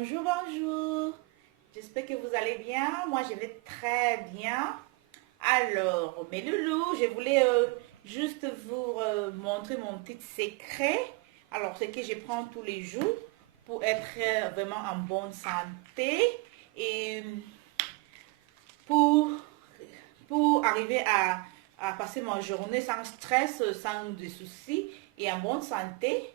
Bonjour, bonjour. J'espère que vous allez bien. Moi, je vais très bien. Alors, mes loulous, je voulais juste vous montrer mon petit secret. Alors, ce que je prends tous les jours pour être vraiment en bonne santé et pour, pour arriver à passer ma journée sans stress, sans de soucis et en bonne santé.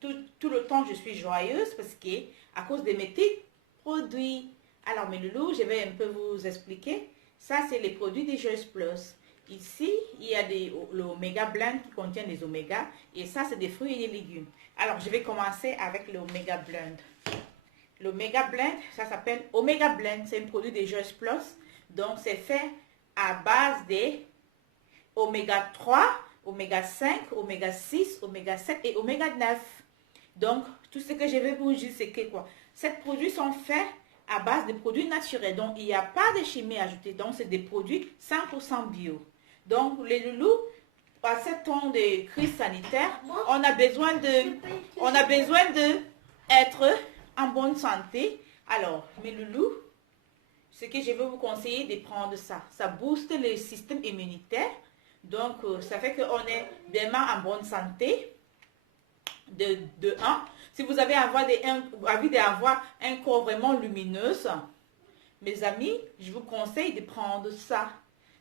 Tout le temps, je suis joyeuse parce que à cause de mes petits produits. Alors, mes loulous, je vais un peu vous expliquer. Ça, c'est les produits des Joyce Plus. Ici, il y a l'Omega Blend qui contient des oméga. Et ça, c'est des fruits et des légumes. Alors, je vais commencer avec l'Omega Blend. L'Omega Blend, ça s'appelle Omega Blend. C'est un produit des Joyce Plus. Donc, c'est fait à base des oméga 3, oméga 5, oméga 6, oméga 7 et oméga 9. Donc, tout ce que je vais vous dire, c'est que quoi? Ces produits sont faits à base de produits naturels. Donc, il n'y a pas de chimie ajoutée. Donc, c'est des produits 100% bio. Donc, les loulous, à ce temps de crise sanitaire, on a besoin de être en bonne santé. Alors, mes loulous, ce que je vais vous conseiller de prendre ça. Ça booste le système immunitaire. Donc, ça fait qu'on est vraiment en bonne santé. De 1. Si vous avez envie d'avoir un corps vraiment lumineux, mes amis, je vous conseille de prendre ça.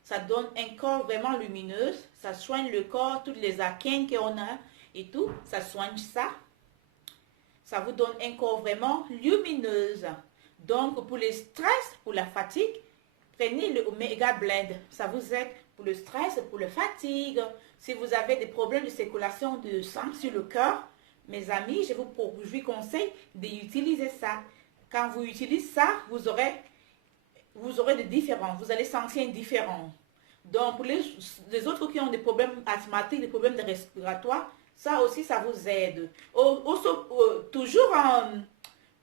Ça donne un corps vraiment lumineux. Ça soigne le corps, toutes les acnés qu'on a et tout. Ça soigne ça. Ça vous donne un corps vraiment lumineux. Donc, pour le stress, pour la fatigue, prenez le Omega Blend. Ça vous aide pour le stress, pour la fatigue. Si vous avez des problèmes de circulation de sang sur le cœur, mes amis, je vous conseille d'utiliser ça. Quand vous utilisez ça, vous aurez des différents. Vous allez sentir différent. Donc, pour les autres qui ont des problèmes asthmatiques, des problèmes de respiratoire, ça aussi, ça vous aide. Toujours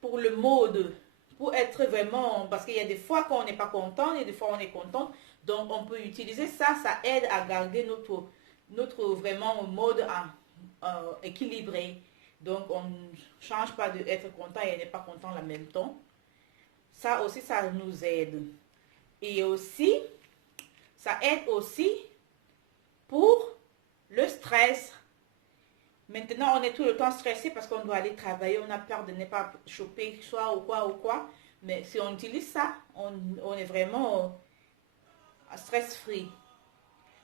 pour le mode, pour être vraiment, parce qu'il y a des fois qu'on n'est pas content et des fois on est content. Donc, on peut utiliser ça. Ça aide à garder notre vraiment mode équilibré. Donc, on ne change pas d'être content et n'est pas content en même temps. Ça aussi, ça nous aide. Et aussi, ça aide aussi pour le stress. Maintenant, on est tout le temps stressé parce qu'on doit aller travailler. On a peur de ne pas choper soit ou quoi. Mais si on utilise ça, on est vraiment stress-free.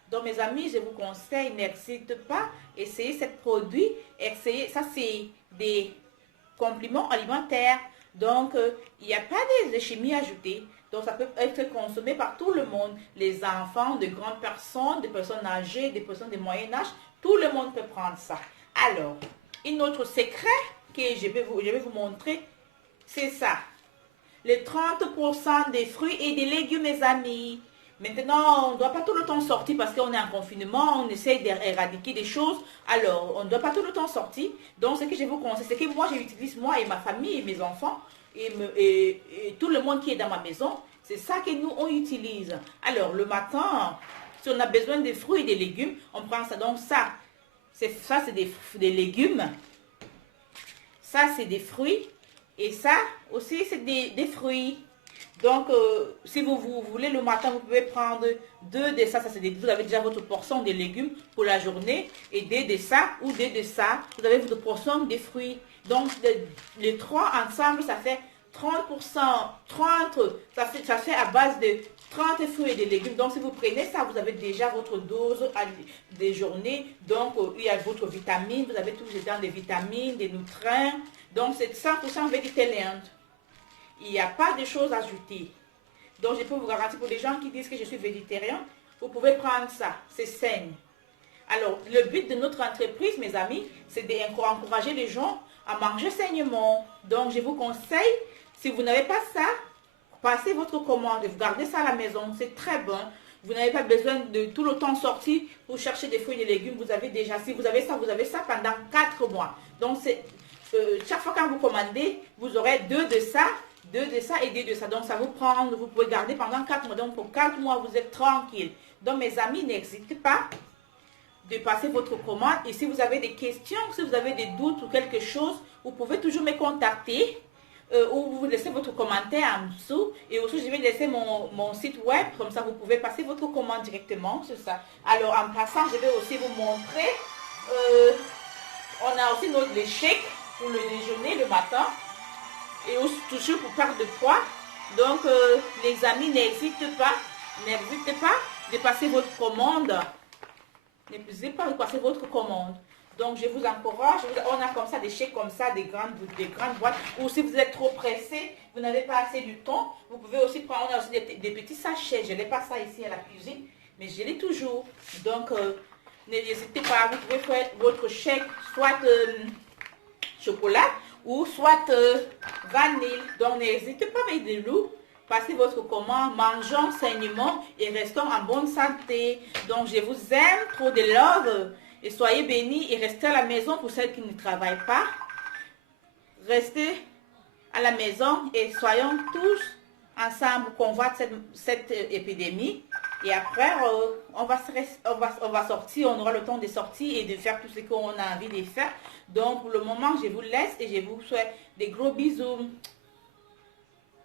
Donc, mes amis, je vous conseille, n'hésitez pas, essayez ce produit. Essayez, ça, c'est des compléments alimentaires. Donc, il n'y a pas de chimie ajoutée. Donc, ça peut être consommé par tout le monde. Les enfants, de grandes personnes, des personnes âgées, des personnes de moyen âge. Tout le monde peut prendre ça. Alors, un autre secret que je vais vous montrer, c'est ça. Les 30% des fruits et des légumes, mes amis. Maintenant, on ne doit pas tout le temps sortir parce qu'on est en confinement, on essaye d'éradiquer des choses. Alors, on ne doit pas tout le temps sortir. Donc, ce que je vous conseille, c'est que moi, j'utilise moi et ma famille et mes enfants et tout le monde qui est dans ma maison. C'est ça que nous, on utilise. Alors, le matin, si on a besoin de fruits et de légumes, on prend ça. Donc, ça, c'est des légumes. Ça, c'est des fruits. Et ça aussi, c'est des fruits. Donc, si vous voulez le matin, vous pouvez prendre deux de ça. Vous avez déjà votre portion de légumes pour la journée. Et deux de ça ou deux de ça. Vous avez votre portion de fruits. Donc, les trois ensemble, ça fait 30%. 30, ça fait à base de 30 fruits et de légumes. Donc, si vous prenez ça, vous avez déjà votre dose des journées. Donc, il y a votre vitamine. Vous avez tout dedans des vitamines, des nutriments. Donc, c'est 100% végétalien. Il n'y a pas de choses ajoutées. Donc, je peux vous garantir pour les gens qui disent que je suis végétarien, vous pouvez prendre ça. C'est sain. Alors, le but de notre entreprise, mes amis, c'est d'encourager les gens à manger sainement. Donc, je vous conseille, si vous n'avez pas ça, passez votre commande et vous gardez ça à la maison. C'est très bon. Vous n'avez pas besoin de tout le temps sortir pour chercher des fruits et des légumes. Vous avez déjà, si vous avez ça pendant 4 mois. Donc, chaque fois quand vous commandez, vous aurez 2 de ça et 2 de ça. Donc, ça vous pouvez garder pendant 4 mois. Donc, pour 4 mois, vous êtes tranquille. Donc, mes amis, n'hésitez pas de passer votre commande. Et si vous avez des questions, si vous avez des doutes ou quelque chose, vous pouvez toujours me contacter ou vous laissez votre commentaire en dessous. Et aussi, je vais laisser mon site web, comme ça vous pouvez passer votre commande directement sur ça. Alors, en passant, je vais aussi vous montrer, on a aussi les shakes pour le déjeuner le matin et aussi toujours pour perdre de poids. Donc, les amis, n'hésitez pas de passer votre commande. N'hésitez pas de passer votre commande. Donc, je vous encourage. On a comme ça des chèques comme ça, des grandes boîtes. Ou si vous êtes trop pressé, vous n'avez pas assez du temps, vous pouvez aussi prendre. On a aussi des petits sachets. Je n'ai pas ça ici à la cuisine, mais je l'ai toujours. Donc, n'hésitez pas. Vous pouvez faire votre chèque, soit chocolat ou soit vanille. Donc, n'hésitez pas avec des loups. Passez votre commande, mangeons sainement et restons en bonne santé. Donc, je vous aime, trop de love. Et soyez bénis et restez à la maison pour celles qui ne travaillent pas. Restez à la maison et soyons tous ensemble pour combattre cette épidémie. Et après, on va sortir, on aura le temps de sortir et de faire tout ce qu'on a envie de faire. Donc, pour le moment, je vous laisse et je vous souhaite des gros bisous.